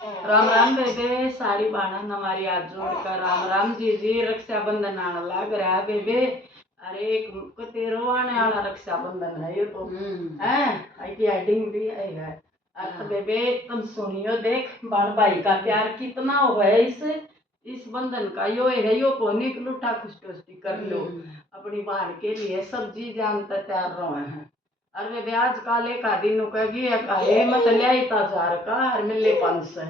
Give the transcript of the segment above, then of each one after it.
राम राम बेबे, साड़ी बाणन हमारी हाथ जोड़ कर राम राम जी जी। रक्षाबंधन आने लग रहा है बेबे। अरे एक तेरो आने वाला रक्षाबंधन है ये तो है। आई हेडिंग भी है। अब तो बेबे तुम सुनियो, देख बाण भाई का प्यार कितना हो है इस बंधन का। यो है यो कोने की लुटा खुशी कर लो अपनी बहन के लिए, सब जी जानता तैयार रहे हैं। अरे बे आजकल एक दिन कहेगी अरे मत ले आई जार का और मिले 500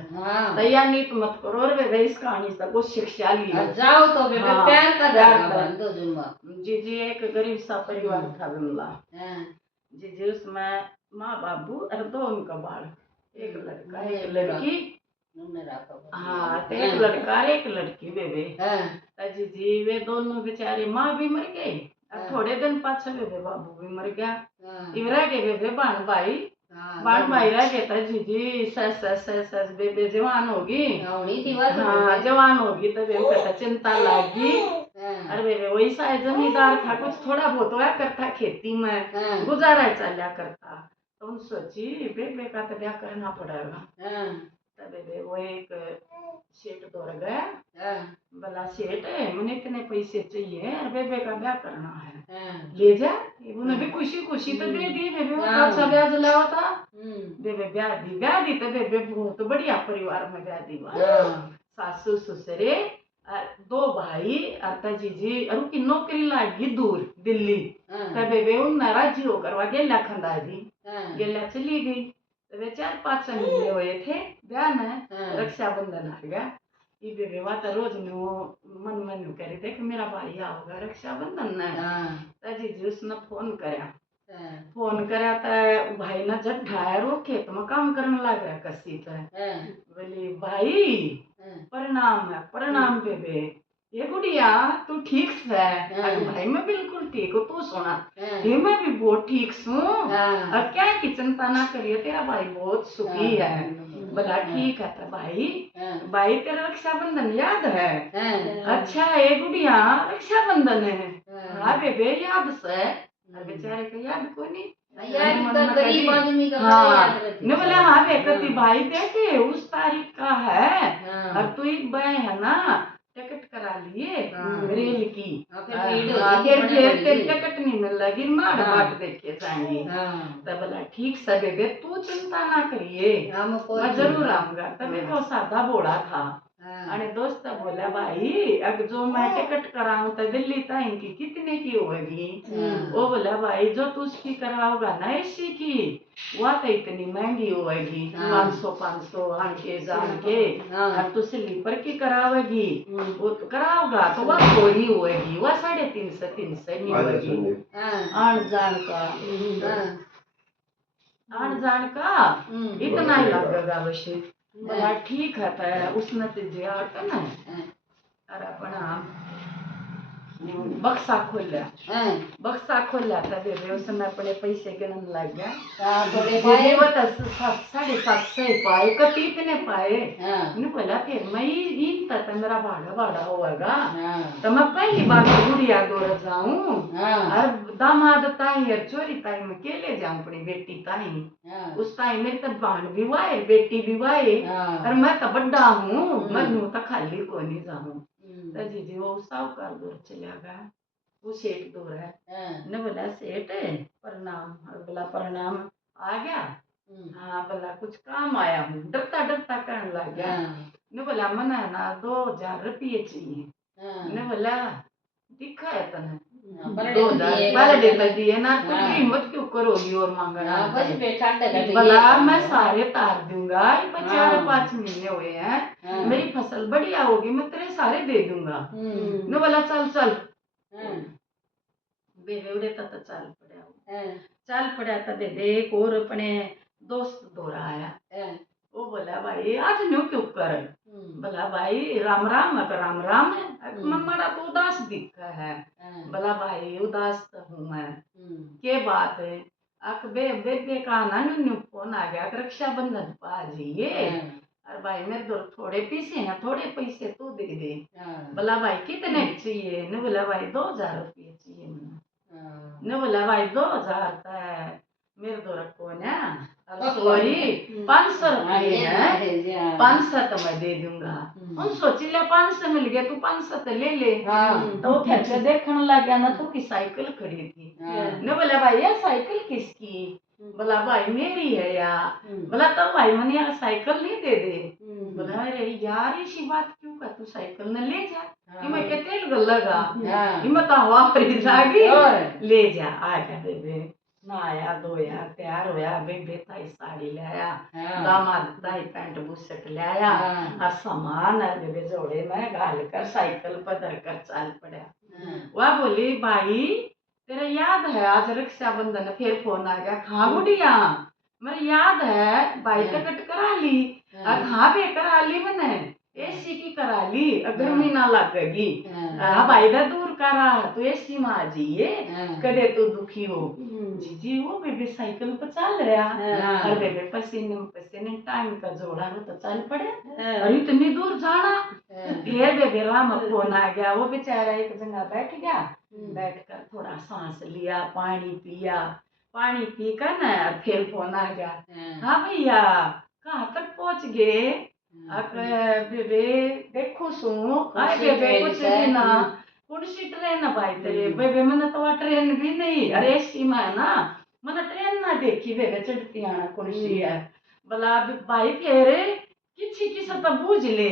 तैयार नहीं तो मत करो। और वे इस कहानी से कुछ शिक्षा ली जाओ तो बेबे प्यार का प्यार बन दो जुम्मा। जी जी एक गरीब सा परिवार था बिमला जी जी। उसमें माँ बाबू और दो उनका बाल, एक लड़का एक लड़की। हाँ तो एक लड़का एक लड़की बेबे जी जी। वे दोनों बेचारे माँ भी मर गई और थोड़े दिन पाछे बेबे बाबू भी मर गया। इव रह गए बेबे बाण भाई रह गए था जी जी। सस बेबे जवान होगी। हाँ जवान होगी तो बेबे कहता चिंता लागी। अरे बेबे वही सा जमींदार था, कुछ थोड़ा बहुत होया करता खेती में, गुजारा चलिया करता। तो उन सोची बेबे का तो ब्याह करना पड़ेगा। तब बेबे वो एक सेठ दौड़ गया, बोला सेठ मुझे इतने पैसे चाहिए और बेबे का ब्याह करना है, ले जा। उन्हें भी खुशी खुशी तो दे दी बेबे। अच्छा ब्याज लावा था बेबे। ब्याह दी तो बेबे बहुत बढ़िया परिवार में ब्याह दी। सासू ससुरे दो भाई और जीजी और उनकी नौकरी लागी दूर दिल्ली। तब बेबे उन राजी होकर वह गेला खंडा दी, गेला चली गई। तो वे 4-5 महीने हुए थे ब्याह में, रक्षाबंधन आ गया। ये बेबे वाता रोज मन मन करे देख मेरा भाई आओगा रक्षाबंधन ने। जीजी उसने फोन कराया। फोन करा तो भाई ने जब ढाया रो खेत में काम करने लग रहा कसी पे। बोली भाई प्रणाम है। प्रणाम बेबे। ये गुड़िया तू ठीक है? भाई मैं बिल्कुल ठीक हूँ, तू सुना? ये मैं भी बहुत ठीक हूँ और क्या की चिंता ना करिए, तेरा भाई बहुत सुखी है। बोला ठीक है तो भाई तेरा रक्षाबंधन याद है? अच्छा ये गुड़िया रक्षाबंधन है? हाँ बेबे याद से। बेचारे को याद को नहीं। गरीब आदमी का ने बोला हाँ बेकती भाई देखे उस तारीख का है और तू एक भाई है ना टिकट करा लिए रेल की। फिर तेरी टिकट नहीं मिल लगी मार बाट देख के जाएंगे। तब बोला ठीक से बेबे तू चिंता ना करिए मैं जरूर आऊंगा। तब वो सादा बोला था। अरे दोस्त बोला भाई अब जो मैं टिकट कराऊं तो दिल्ली तक की कितने की होगी? वो बोला भाई जो तू उसकी कराओगा ना एसी की वह तो इतनी महंगी होगी 500 आन के जान के। अब तू स्लीपर की करावेगी वो तो कराओगा तो वह थोड़ी होगी, वह 350 नहीं होगी आन जान का इतना ही लगेगा वैसे। बोला ठीक है तो उसने तुझे आता ना और अपना बक्सा खोला था बेबे। उसने अपने पैसे गिनने लग गया। बेबे वो 750 पाए कति इतने पाए। ने बोला फिर मैं इन तक मेरा भाड़ा होगा तो मैं पहली बार गुड़िया दौड़ जाऊं और दामाद ताई और चोरी ताई में के ले जाऊं अपनी बेटी ताई। उस ताई मेरे तो बहन भी वाए बेटी भी वाए और मैं तो बड़ा हूँ, मैं तो खाली को नहीं जाऊं। जी वो साहूकार दूर चला गया, वो सेठ दूर है। ने बोला सेठ प्रणाम। बोला प्रणाम आ गया? हाँ बोला कुछ काम आया हूँ, डरता डरता कहने लग गया। ने बोला मना ना 2000 रुपये चाहिए। ने बोला दिखा है तने 2000 पहले देता दिए ना तो हिम्मत क्यों करोगी और मांगना? बोला मैं सारे तार दूंगा, 4-5 महीने हुए हैं मेरी फसल बढ़िया होगी मैं तेरे सारे दे दूंगा। ने बोला चल चल बेबे उड़े तो चल पड़ा था बेबे। एक और अपने दोस्त दौड़ा आया। वो बोला भाई आज न्यू क्यों कर? बोला भाई राम राम है राम राम है। मम्मा तो उदास दिखा है। बोला भाई उदास तो हूँ मैं, के बात है? बेबे का ना न्यू फोन आ गया रक्षाबंधन पा जाइए और भाई मेरे दो थोड़े पैसे हैं, थोड़े पैसे तू दे दे। बोला भाई कितने चाहिए? ने बोला भाई 2000 रुपये चाहिए मैंने। ने बोला भाई 2000 मेरे दो रखो ना सॉरी 500 रुपये है 500 तो मैं दे दूंगा। उन सोची ले 500 मिल गया, तू 500 तो ले ले। तो वो फिर से देखने लग गया ना, तो की साइकिल खड़ी थी। ने बोला भाई ये साइकिल किसकी? बोला भाई मेरी है यार। बोला तब भाई मैंने यार साइकिल नहीं दे दे। बोला अरे यार ऐसी बात क्यों कर, तू साइकिल न ले जा। कि मैं के तेल लगा हिम्मत हवा भरी जागी, ले जा। आ गया बेबे, नहाया धोया तैयार होया, बेबे ताई साड़ी लाया, दामाद ताई पैंट बुशर्ट लाया, और सामान और बेबे जोड़े में घाल कर साइकिल पर धर कर चल पड़ा। वह बोली भाई तेरा याद है आज रक्षाबंधन? फिर फोन आ गया, कहाँ गुड़िया? मेरे याद है भाई टिकट करा ली। कहाँ पे करा ली? मैंने एसी की करा ली, गर्मी ना लगेगी। हाँ भाई दा दूर करा तो एसी में आ जाइए, कदे तो दुखी हो। जीजी वो बेबे साइकिल पर चल रहा, और बेबे पसीने में पसीने, टाइम का जोड़ा हो तो चल पड़े। और इतनी दूर जाना। फिर बेबे राम फोन आ गया, वो बेचारा एक जगह बैठ गया, बैठकर थोड़ा सांस लिया, पानी पिया, पानी पी कर ना फिर फोन आ गया, हाँ भैया कहाँ तक पहुंच गए? बेबे देखो सुनो, आए बेबे कुछ भी ना, कौन सी ट्रेन भाई तेरे? बेबे मैंने तो ट्रेन भी नहीं, अरे एसी में है ना, मैंने ट्रेन ना देखी बेबे, चढ़ती आना कौन सी है? बोला भाई तेरे किसी की सता बूझ ले।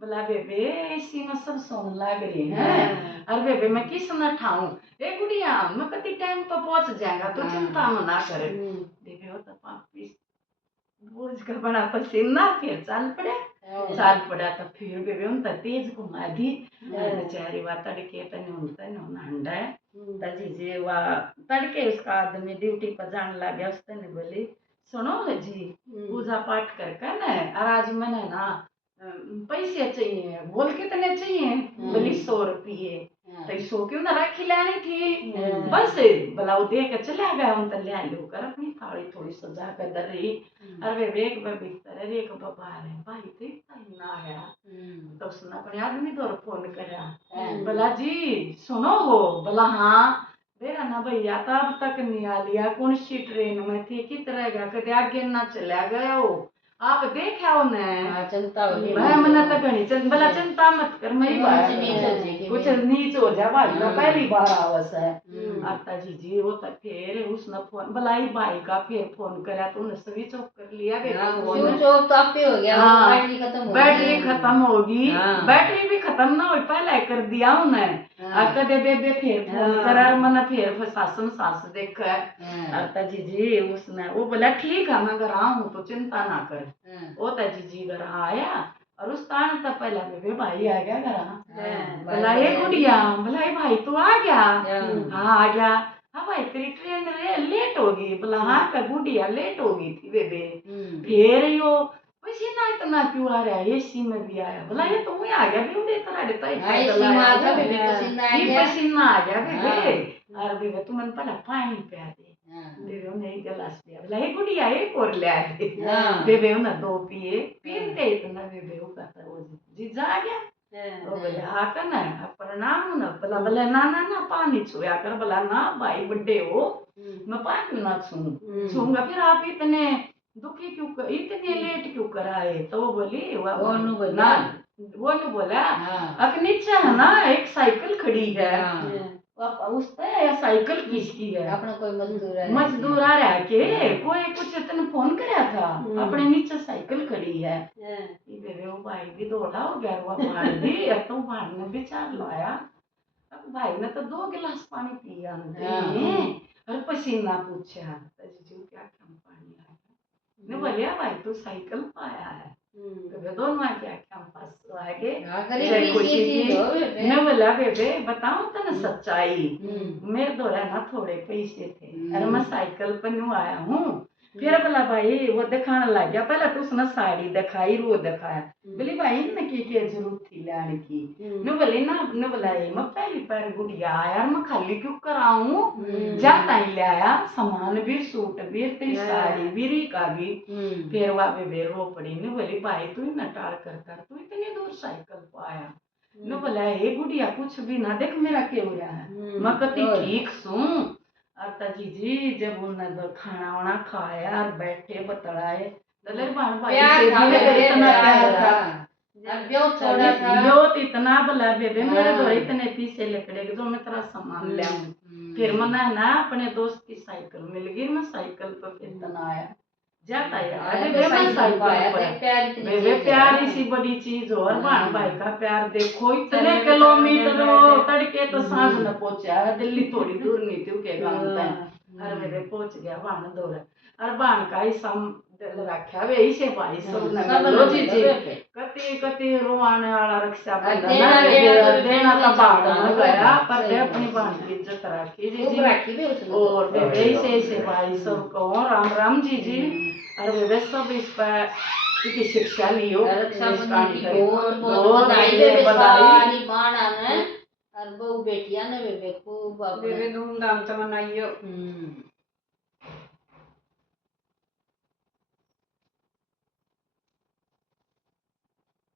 बोला बेबे एसी में सब सोने लग रही है, अरे बेबे मैं किस न ठाऊं? ए गुड़िया मैं कति टाइम पर पहुंच जाएगा, तो चिंता में ना करे। बेबे वो तो पापी बूझ कर बड़ा पसीना, फिर चल पड़ा तो फिर बेबे उन तेज घुमा दी। बेचारी वा तड़के तने उनता न हंडा है तजी जे वा तड़के उसका आदमी ड्यूटी पर जाने लग गया। उसने ने बोली सुनो जी पूजा पाठ कर ना, और आज मैंने ना पैसे चाहिए। बोल कितने चाहिए? बोली 100 रुपये। तो 100 क्यों ना राखी लानी थी बस। भला वो दे के चला गया, उन तो ले लो कर अपनी थाली थोड़ी सजा कर दर रही। अरे एक भीतर एक बाहर है, भाई तो इतना ना है। तो उसने अपने आदमी तो फोन करा, बोला जी सुनो हो? बोला हाँ। मेरा ना भैया तो अब तक नहीं आ लिया, कौन सी ट्रेन में थी, कितना गया, कदे आगे ना चला गया हो, आप देखा हो ने? चिंता मैं मना तो घनी भला चिंता मत कर, मैं कुछ नीच हो जा भाई का पहली बार आवस है। आता जी वो तक फिर उसने फोन भलाई भाई का फिर फोन करा तो उन्हें स्विच ऑफ कर लिया। स्विच ऑफ तो आपे हो गया, बैटरी खत्म होगी, बैटरी भी खत्म ना हो पहले कर दिया उन्हें। कदे बेबे फिर फोन करा, मना फिर सासम सास देख आता जी उसने वो बोला ठीक है मैं घर आऊँ तो चिंता ना कर। वो जी घर आया और उस तान तक पहला बेबे भाई आ गया घर। बोला ये गुड़िया, बोला ये भाई तू आ गया? हाँ आ गया। हाँ भाई तेरी ट्रेन लेट होगी। बोला हाँ का गुड़िया लेट हो गई थी बेबे। फिर यो पसीना इतना क्यों आ रहा है? एसी में भी आया। बोला ये तो मैं आ गया बेबे, तेरा पसीना आ गया बेबे। और बेबे तू मन पहला पानी पिया दे। बेबे उन्हें एक गिलास दिया। बोला ये गुड़िया एक और ले आ दे। बेबे उन्हें 2 पिए, पीते इतना बेबे वो कहता वो जीजा आ गया। तो बोले हाँ का ना प्रणाम ना। बोला बोले ना ना ना पानी छुया कर। बोला ना भाई बड्डे हो मैं पानी ना छूंगा। फिर आप इतने दुखी क्यों, इतने लेट क्यों कराए? तो वो बोली वो नहीं बोला अब नीचे है ना एक साइकिल खड़ी है, उस पे साइकिल किसकी है? अपना कोई मजदूर आ रहा के कोई कुछ तेने फोन कराया था, अपने नीचे साइकिल खड़ी है। वो भाई भी दौड़ा हो गया, वो भाड़ भी तो भाड़ में भी चार लाया। अब भाई ने तो 2 गिलास पानी पिया और पसीना पूछा जीजू क्या कम पानी आया? ने बोलिया भाई तू साइकिल पाया है बेबे, दोनों क्या क्या पास आगे जय खुशी की। ने बोला बेबे बताऊं तो ना सच्चाई, मेरे दौरा ना थोड़े पैसे थे और मैं साइकिल पर न्यू आया हूँ। फिर बोला भाई वो दिखाने लग गया, पहले तो उसने साड़ी दिखाई रो दिखाया। बोली भाई ने की जरूरत थी लाने की? ने बोली ना ने बोला मैं पहली बार गुड़िया यार मैं खाली क्यों कराऊं, जाता ही ले आया सामान भी, सूट भी, तेरी साड़ी भी, रीका भी। फिर वह बेबे रो पड़ी। ने बोली भाई तू ही नटाल कर तू इतनी दूर साइकिल पर आया। ने बोला हे गुड़िया कुछ भी ना देख मेरा क्यों रहा है, मैं कति ठीक सूं। आता जी जब उन्हें खाना वाना खाया और बैठे बतलाए दलेर बाण भाई प्यार से था, भी बेबे, इतना प्यार था। अब ब्यों छोड़ा था। यो तो इतना भला बेबे मेरे हाँ। दो इतने पीछे लकड़े के जो मैं तेरा सामान ले आऊं। फिर मैंने है ना अपने दोस्त की साइकिल मिल गई, मैं साइकिल पर फिर तना आया जाता यार बेबे मैं साइकिल पर बेबे प्यारी सी बड़ी चीज हो। और बहन भाई का प्यार देखो इतने किलोमीटर वो तड़के तो सांझ न पहुंचा है, दिल्ली थोड़ी दूर नहीं थी के गांव तक। और बेबे पहुंच गया बहन दौड़। और बहन का ही सम दिल रखा वे इसे भाई सब ने मिलो जी जी कति कति रोवाने वाला रक्षाबंधन देना तो बाद में गया पर दे अपनी बहन की इज्जत रखी जी जी। और बेबे इसे भाई सब कहो राम राम जी जी। और बेबे सब इस पर की शिक्षा लियो रक्षाबंधन की बहुत बहुत बधाई बधाई सारी माना ने और बहू बेटियां ने बेबे खूब बेबे धूमधाम से मनाइयो।